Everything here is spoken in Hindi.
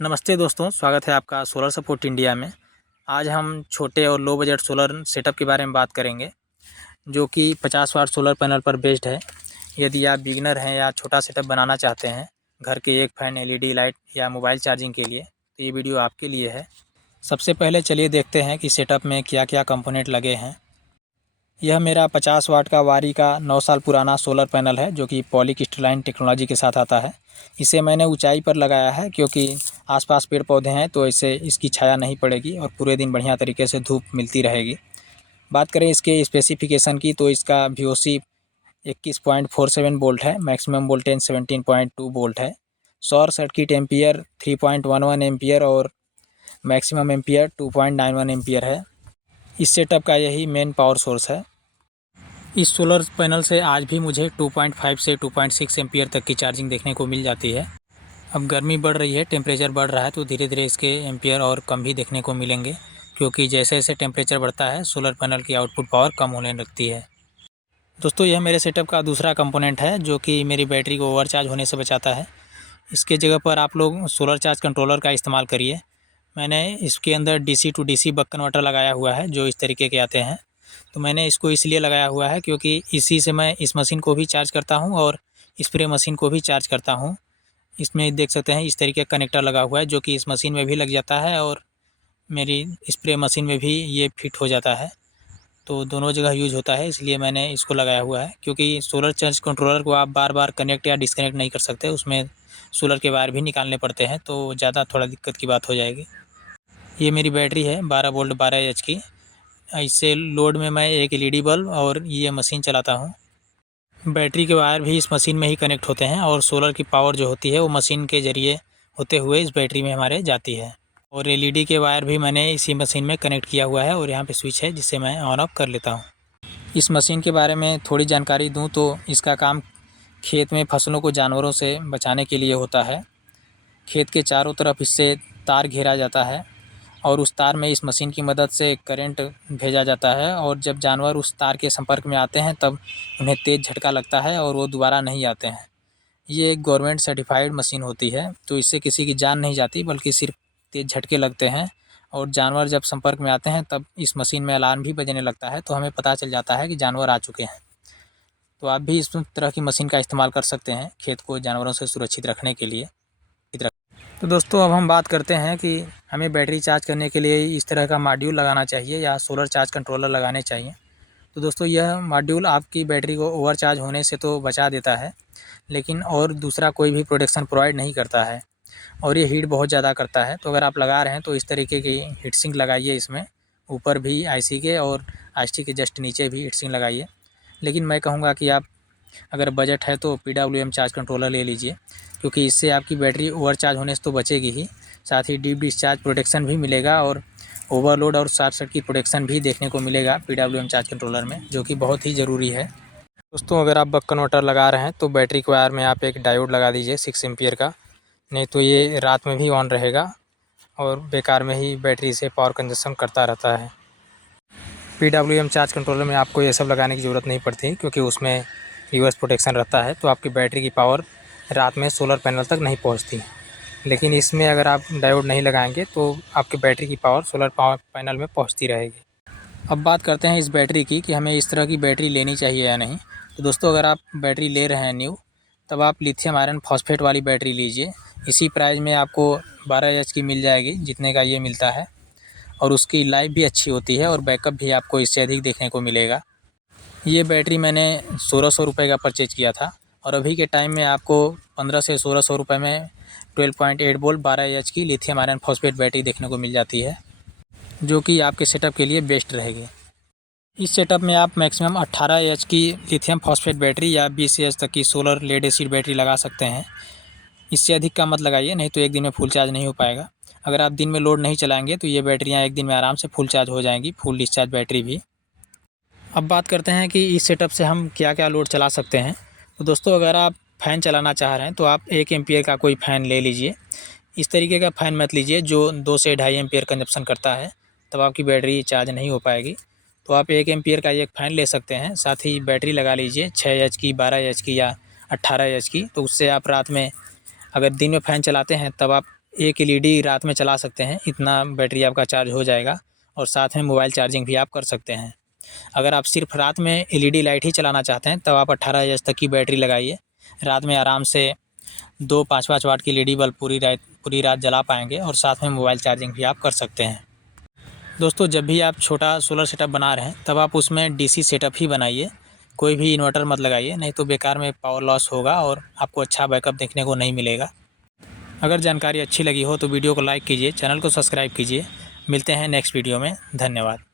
नमस्ते दोस्तों, स्वागत है आपका सोलर सपोर्ट इंडिया में। आज हम छोटे और लो बजट सोलर सेटअप के बारे में बात करेंगे, जो कि 50 वाट सोलर पैनल पर बेस्ड है। यदि आप बिगिनर हैं या छोटा सेटअप बनाना चाहते हैं, घर के एक फैन, एलईडी लाइट या मोबाइल चार्जिंग के लिए, तो ये वीडियो आपके लिए है। सबसे पहले चलिए देखते हैं कि सेटअप में क्या क्या कंपोनेंट लगे हैं। यह मेरा 50 वाट का वारी का 9 साल पुराना सोलर पैनल है, जो कि पॉलीक्रिस्टलाइन टेक्नोलॉजी के साथ आता है। इसे मैंने ऊंचाई पर लगाया है क्योंकि आसपास पेड़ पौधे हैं, तो इससे इसकी छाया नहीं पड़ेगी और पूरे दिन बढ़िया तरीके से धूप मिलती रहेगी। बात करें इसके स्पेसिफिकेशन की, तो इसका VOC 21.47 वोल्ट है, मैक्सिमम वोल्टेज 17.2 वोल्ट है। शॉर्ट सर्किट एम्पियर 3.11 एम्पियर और मैक्सिमम एम्पियर 2.91 एम्पियर है। इस सेटअप का यही मेन पावर सोर्स है। इस सोलर पैनल से आज भी मुझे 2.5 से 2.6 एम्पियर तक की चार्जिंग देखने को मिल जाती है। अब गर्मी बढ़ रही है, टेम्परेचर बढ़ रहा है, तो धीरे धीरे इसके एम्पियर और कम भी देखने को मिलेंगे, क्योंकि जैसे जैसे टेम्परेचर बढ़ता है सोलर पैनल की आउटपुट पावर कम होने लगती है। दोस्तों, यह मेरे सेटअप का दूसरा कंपोनेंट है, जो कि मेरी बैटरी को ओवरचार्ज होने से बचाता है। इसके जगह पर आप लोग सोलर चार्ज कंट्रोलर का इस्तेमाल करिए। मैंने इसके अंदर DC to DC buck converter लगाया हुआ है, जो इस तरीके के आते हैं। तो मैंने इसको इसलिए लगाया हुआ है क्योंकि इसी से मैं इस मशीन को भी चार्ज करता हूं और स्प्रे मशीन को भी चार्ज करता हूं। इसमें देख सकते हैं इस तरीके का कनेक्टर लगा हुआ है, जो कि इस मशीन में भी लग जाता है और मेरी स्प्रे मशीन में भी ये फिट हो जाता है। तो दोनों जगह यूज़ होता है, इसलिए मैंने इसको लगाया हुआ है। क्योंकि सोलर चार्ज कंट्रोलर को आप बार बार कनेक्ट या डिस्कनेक्ट नहीं कर सकते, उसमें सोलर के वायर भी निकालने पड़ते हैं, तो ज़्यादा थोड़ा दिक्कत की बात हो जाएगी। ये मेरी बैटरी है 12 वोल्ट 12 एच की। इससे लोड में मैं एक LED बल्ब और ये मशीन चलाता हूँ। बैटरी के वायर भी इस मशीन में ही कनेक्ट होते हैं और सोलर की पावर जो होती है वो मशीन के ज़रिए होते हुए इस बैटरी में हमारे जाती है। और LED के वायर भी मैंने इसी मशीन में कनेक्ट किया हुआ है और यहाँ पे स्विच है, जिससे मैं ऑन ऑफ कर लेता हूँ। इस मशीन के बारे में थोड़ी जानकारी दूँ तो इसका काम खेत में फसलों को जानवरों से बचाने के लिए होता है। खेत के चारों तरफ इससे तार घेरा जाता है और उस तार में इस मशीन की मदद से करंट भेजा जाता है, और जब जानवर उस तार के संपर्क में आते हैं तब उन्हें तेज़ झटका लगता है और वो दोबारा नहीं आते हैं। ये एक गवर्नमेंट सर्टिफाइड मशीन होती है, तो इससे किसी की जान नहीं जाती, बल्कि सिर्फ तेज़ झटके लगते हैं। और जानवर जब संपर्क में आते हैं तब इस मशीन में अलार्म भी बजने लगता है, तो हमें पता चल जाता है कि जानवर आ चुके हैं। तो आप भी इस तरह की मशीन का इस्तेमाल कर सकते हैं खेत को जानवरों से सुरक्षित रखने के लिए। तो दोस्तों, अब हम बात करते हैं कि हमें बैटरी चार्ज करने के लिए इस तरह का मॉड्यूल लगाना चाहिए या सोलर चार्ज कंट्रोलर लगाने चाहिए। तो दोस्तों, यह मॉड्यूल आपकी बैटरी को ओवरचार्ज होने से तो बचा देता है, लेकिन और दूसरा कोई भी प्रोटेक्शन प्रोवाइड नहीं करता है, और ये हीट बहुत ज़्यादा करता है। तो अगर आप लगा रहे हैं तो इस तरीके की हीट सिंक लगाइए इसमें, ऊपर भी IC के और IC के जस्ट नीचे भी हीट सिंक लगाइए। लेकिन मैं कहूँगा कि आप अगर बजट है तो PWM चार्ज कंट्रोलर ले लीजिए, क्योंकि इससे आपकी बैटरी ओवरचार्ज होने से तो बचेगी ही, साथ ही डीप डिस्चार्ज प्रोटेक्शन भी मिलेगा और ओवरलोड और शॉर्ट सर्किट प्रोटेक्शन भी देखने को मिलेगा PWM चार्ज कंट्रोलर में, जो कि बहुत ही ज़रूरी है। दोस्तों, अगर आप बक कन्वर्टर लगा रहे हैं तो बैटरी के वायर में आप एक डायोड लगा दीजिए 6 एम्पियर का, नहीं तो ये रात में भी ऑन रहेगा और बेकार में ही बैटरी से पावर कंजप्शन करता रहता है। PWM चार्ज कंट्रोलर में आपको ये सब लगाने की ज़रूरत नहीं पड़ती, क्योंकि उसमें रिवर्स प्रोटेक्शन रहता है, तो आपकी बैटरी की पावर रात में सोलर पैनल तक नहीं पहुंचती। लेकिन इसमें अगर आप डायोड नहीं लगाएंगे तो आपकी बैटरी की पावर सोलर पावर पैनल में पहुंचती रहेगी। अब बात करते हैं इस बैटरी की कि हमें इस तरह की बैटरी लेनी चाहिए या नहीं। तो दोस्तों, अगर आप बैटरी ले रहे हैं न्यू, तब आप लिथियम आयरन फॉस्फेट वाली बैटरी लीजिए। इसी प्राइस में आपको 12 एच की मिल जाएगी, जितने का ये मिलता है, और उसकी लाइफ भी अच्छी होती है और बैकअप भी आपको इससे अधिक देखने को मिलेगा। ये बैटरी मैंने 1600 रुपये का परचेज किया था, और अभी के टाइम में आपको 1500 से 1600 रुपये में 12.8 वोल्ट 12 एच की लिथियम आयरन फॉस्फेट बैटरी देखने को मिल जाती है, जो कि आपके सेटअप के लिए बेस्ट रहेगी। इस सेटअप में आप मैक्सिमम 18 एच की लिथियम फॉस्फेट बैटरी या 20 एच तक की सोलर लेड एसिड बैटरी लगा सकते हैं। इससे अधिक का मत लगाइए, नहीं तो एक दिन में फुल चार्ज नहीं हो पाएगा। अगर आप दिन में लोड नहीं चलाएंगे तो ये बैटरियाँ एक दिन में आराम से फुल चार्ज हो जाएंगी, फुल डिस्चार्ज बैटरी भी। अब बात करते हैं कि इस सेटअप से हम क्या क्या लोड चला सकते हैं। तो दोस्तों, अगर आप फ़ैन चलाना चाह रहे हैं तो आप 1 एम्पियर का कोई फ़ैन ले लीजिए। इस तरीके का फ़ैन मत लीजिए जो 2 से 2.5 एम्पियर कंजप्शन करता है, तब आपकी बैटरी चार्ज नहीं हो पाएगी। तो आप 1 एम्पियर का एक फ़ैन ले सकते हैं, साथ ही बैटरी लगा लीजिए 6 एच की, 12 एच की या 18 एच की। तो उससे आप रात में अगर दिन में फ़ैन चलाते हैं तब आप एक एलईडी रात में चला सकते हैं, इतना बैटरी आपका चार्ज हो जाएगा। और साथ में मोबाइल चार्जिंग भी आप कर सकते हैं। अगर आप सिर्फ रात में एलईडी लाइट ही चलाना चाहते हैं तब आप 18 एएच तक की बैटरी लगाइए। रात में आराम से 2 5-5 वाट की एलईडी बल्ब पूरी रात जला पाएंगे और साथ में मोबाइल चार्जिंग भी आप कर सकते हैं। दोस्तों, जब भी आप छोटा सोलर सेटअप बना रहे हैं तब आप उसमें डीसी सेटअप ही बनाइए, कोई भी इन्वर्टर मत लगाइए, नहीं तो बेकार में पावर लॉस होगा और आपको अच्छा बैकअप देखने को नहीं मिलेगा। अगर जानकारी अच्छी लगी हो तो वीडियो को लाइक कीजिए, चैनल को सब्सक्राइब कीजिए। मिलते हैं नेक्स्ट वीडियो में। धन्यवाद।